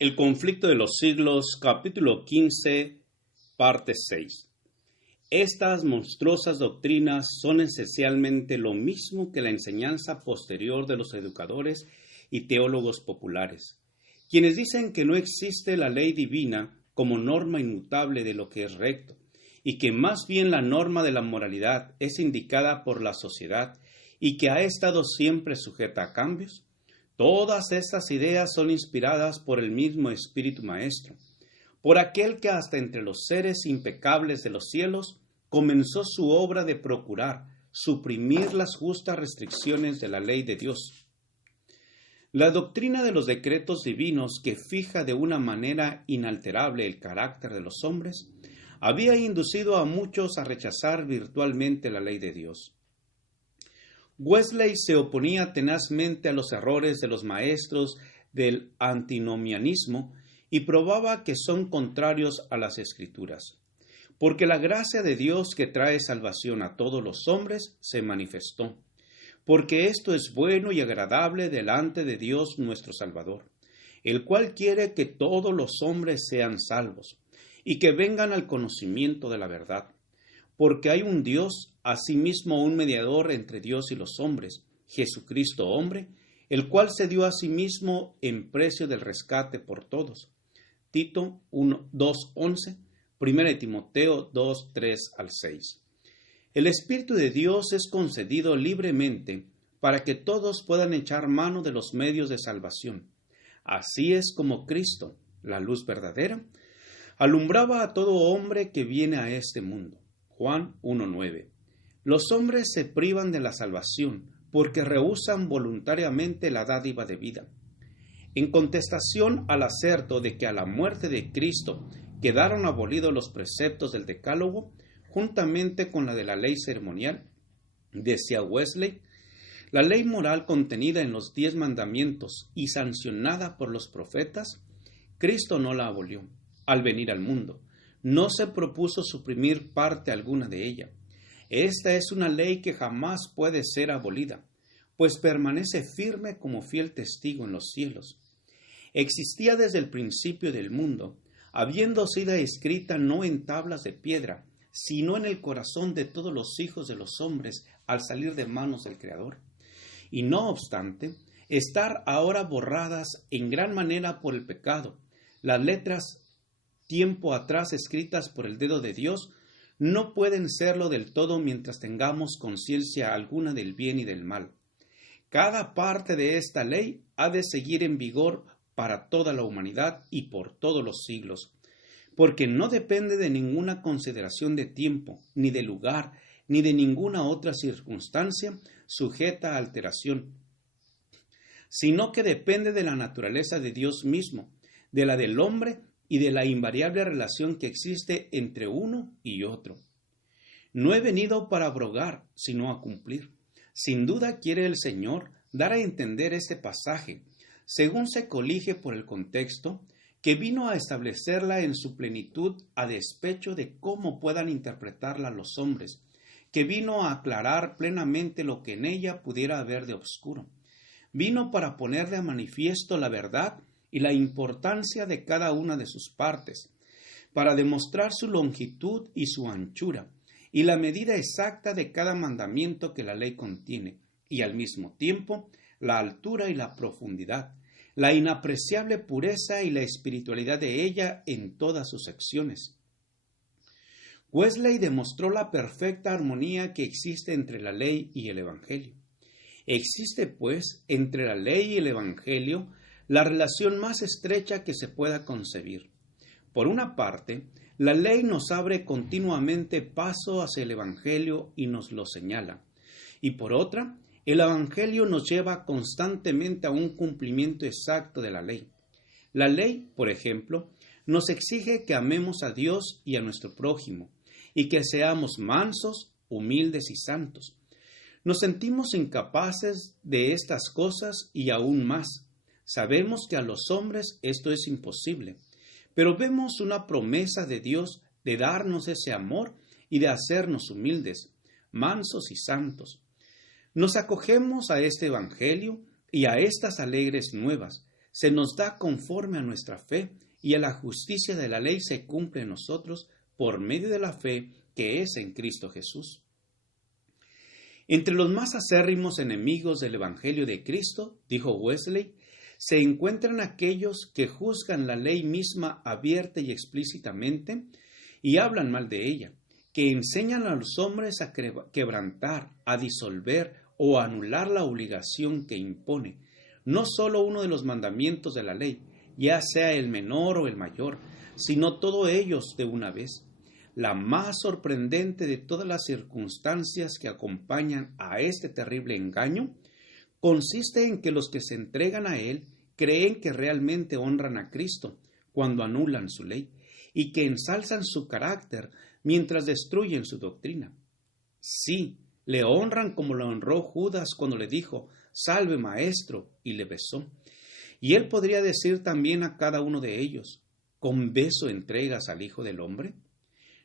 El conflicto de los siglos, capítulo 15, parte 6. Estas monstruosas doctrinas son esencialmente lo mismo que la enseñanza posterior de los educadores y teólogos populares, quienes dicen que no existe la ley divina como norma inmutable de lo que es recto, y que más bien la norma de la moralidad es indicada por la sociedad y que ha estado siempre sujeta a cambios. Todas estas ideas son inspiradas por el mismo Espíritu Maestro, por aquel que hasta entre los seres impecables de los cielos comenzó su obra de procurar suprimir las justas restricciones de la ley de Dios. La doctrina de los decretos divinos, que fija de una manera inalterable el carácter de los hombres, había inducido a muchos a rechazar virtualmente la ley de Dios. Wesley se oponía tenazmente a los errores de los maestros del antinomianismo y probaba que son contrarios a las Escrituras, porque la gracia de Dios que trae salvación a todos los hombres se manifestó, porque esto es bueno y agradable delante de Dios nuestro Salvador, el cual quiere que todos los hombres sean salvos y que vengan al conocimiento de la verdad. Porque hay un Dios, asimismo un mediador entre Dios y los hombres, Jesucristo hombre, el cual se dio a sí mismo en precio del rescate por todos. Tito 2:11, 1 Timoteo 2:3 al 6. El Espíritu de Dios es concedido libremente para que todos puedan echar mano de los medios de salvación. Así es como Cristo, la luz verdadera, alumbraba a todo hombre que viene a este mundo. Juan 1:9. Los hombres se privan de la salvación porque rehúsan voluntariamente la dádiva de vida. En contestación al aserto de que a la muerte de Cristo quedaron abolidos los preceptos del Decálogo, juntamente con la de la ley ceremonial, decía Wesley, la ley moral contenida en los 10 mandamientos y sancionada por los profetas, Cristo no la abolió al venir al mundo. No se propuso suprimir parte alguna de ella. Esta es una ley que jamás puede ser abolida, pues permanece firme como fiel testigo en los cielos. Existía desde el principio del mundo, habiendo sido escrita no en tablas de piedra, sino en el corazón de todos los hijos de los hombres al salir de manos del Creador. Y no obstante, estar ahora borradas en gran manera por el pecado, las letras tiempo atrás escritas por el dedo de Dios, no pueden serlo del todo mientras tengamos conciencia alguna del bien y del mal. Cada parte de esta ley ha de seguir en vigor para toda la humanidad y por todos los siglos, porque no depende de ninguna consideración de tiempo, ni de lugar, ni de ninguna otra circunstancia sujeta a alteración, sino que depende de la naturaleza de Dios mismo, de la del hombre y de la invariable relación que existe entre uno y otro. No he venido para abrogar, sino a cumplir. Sin duda quiere el Señor dar a entender este pasaje, según se colige por el contexto, que vino a establecerla en su plenitud a despecho de cómo puedan interpretarla los hombres, que vino a aclarar plenamente lo que en ella pudiera haber de obscuro. Vino para poner de manifiesto la verdad y la importancia de cada una de sus partes, para demostrar su longitud y su anchura, y la medida exacta de cada mandamiento que la ley contiene, y al mismo tiempo la altura y la profundidad, la inapreciable pureza y la espiritualidad de ella en todas sus secciones. Wesley demostró la perfecta armonía que existe entre la ley y el Evangelio. Existe, pues, entre la ley y el Evangelio la relación más estrecha que se pueda concebir. Por una parte, la ley nos abre continuamente paso hacia el Evangelio y nos lo señala. Y por otra, el Evangelio nos lleva constantemente a un cumplimiento exacto de la ley. La ley, por ejemplo, nos exige que amemos a Dios y a nuestro prójimo, y que seamos mansos, humildes y santos. Nos sentimos incapaces de estas cosas y aún más. Sabemos que a los hombres esto es imposible, pero vemos una promesa de Dios de darnos ese amor y de hacernos humildes, mansos y santos. Nos acogemos a este Evangelio y a estas alegres nuevas, se nos da conforme a nuestra fe, y a la justicia de la ley se cumple en nosotros por medio de la fe que es en Cristo Jesús. Entre los más acérrimos enemigos del Evangelio de Cristo, dijo Wesley, se encuentran aquellos que juzgan la ley misma abierta y explícitamente y hablan mal de ella, que enseñan a los hombres a quebrantar, a disolver o a anular la obligación que impone, no solo uno de los mandamientos de la ley, ya sea el menor o el mayor, sino todos ellos de una vez. La más sorprendente de todas las circunstancias que acompañan a este terrible engaño consiste en que los que se entregan a él creen que realmente honran a Cristo cuando anulan su ley y que ensalzan su carácter mientras destruyen su doctrina. Sí, le honran como lo honró Judas cuando le dijo, «Salve, maestro», y le besó. Y él podría decir también a cada uno de ellos, «¿Con beso entregas al Hijo del Hombre?».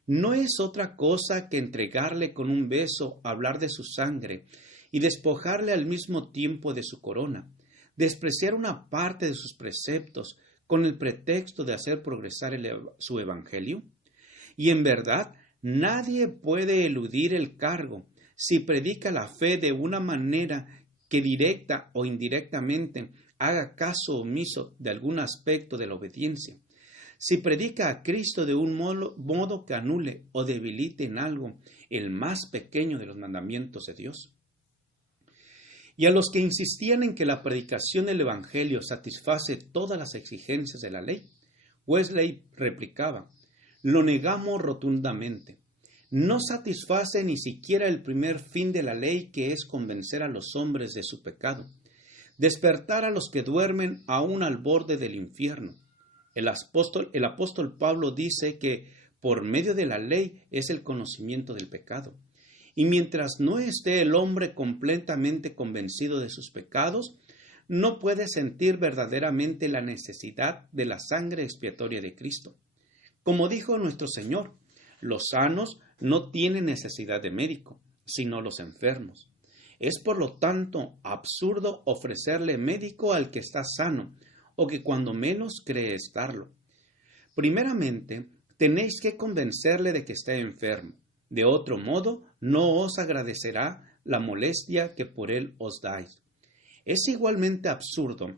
No es otra cosa que entregarle con un beso, hablar de su sangre y despojarle al mismo tiempo de su corona, despreciar una parte de sus preceptos con el pretexto de hacer progresar su evangelio. Y en verdad, nadie puede eludir el cargo si predica la fe de una manera que directa o indirectamente haga caso omiso de algún aspecto de la obediencia. Si predica a Cristo de un modo que anule o debilite en algo el más pequeño de los mandamientos de Dios. Y a los que insistían en que la predicación del Evangelio satisface todas las exigencias de la ley, Wesley replicaba, lo negamos rotundamente. No satisface ni siquiera el primer fin de la ley, que es convencer a los hombres de su pecado, despertar a los que duermen aún al borde del infierno. El apóstol Pablo dice que por medio de la ley es el conocimiento del pecado. Y mientras no esté el hombre completamente convencido de sus pecados, no puede sentir verdaderamente la necesidad de la sangre expiatoria de Cristo. Como dijo nuestro Señor, los sanos no tienen necesidad de médico, sino los enfermos. Es por lo tanto absurdo ofrecerle médico al que está sano, o que cuando menos cree estarlo. Primeramente, tenéis que convencerle de que está enfermo. De otro modo, no os agradecerá la molestia que por él os dais. Es igualmente absurdo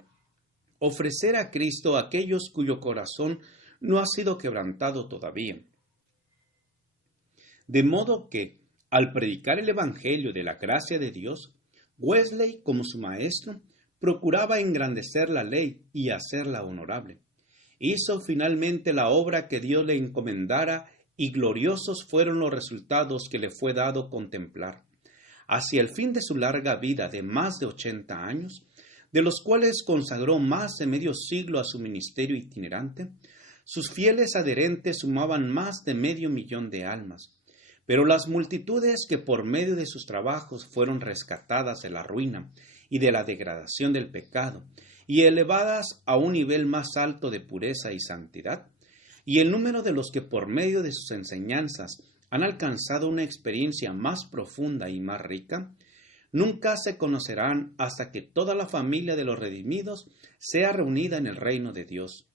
ofrecer a Cristo a aquellos cuyo corazón no ha sido quebrantado todavía. De modo que, al predicar el Evangelio de la gracia de Dios, Wesley, como su maestro, procuraba engrandecer la ley y hacerla honorable. Hizo finalmente la obra que Dios le encomendara y gloriosos fueron los resultados que le fue dado contemplar. Hacia el fin de su larga vida de más de 80 años, de los cuales consagró más de medio siglo a su ministerio itinerante, sus fieles adherentes sumaban más de 500,000 de almas. Pero las multitudes que por medio de sus trabajos fueron rescatadas de la ruina y de la degradación del pecado, y elevadas a un nivel más alto de pureza y santidad, y el número de los que por medio de sus enseñanzas han alcanzado una experiencia más profunda y más rica, nunca se conocerán hasta que toda la familia de los redimidos sea reunida en el reino de Dios.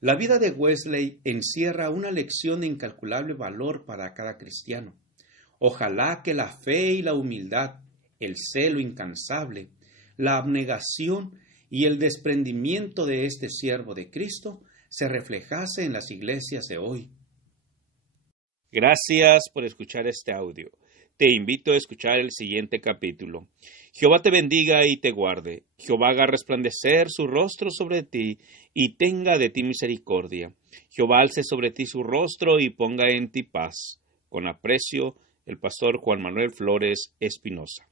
La vida de Wesley encierra una lección de incalculable valor para cada cristiano. Ojalá que la fe y la humildad, el celo incansable, la abnegación y el desprendimiento de este siervo de Cristo se reflejase en las iglesias de hoy. Gracias por escuchar este audio. Te invito a escuchar el siguiente capítulo. Jehová te bendiga y te guarde. Jehová haga resplandecer su rostro sobre ti y tenga de ti misericordia. Jehová alce sobre ti su rostro y ponga en ti paz. Con aprecio, el pastor Juan Manuel Flores Espinosa.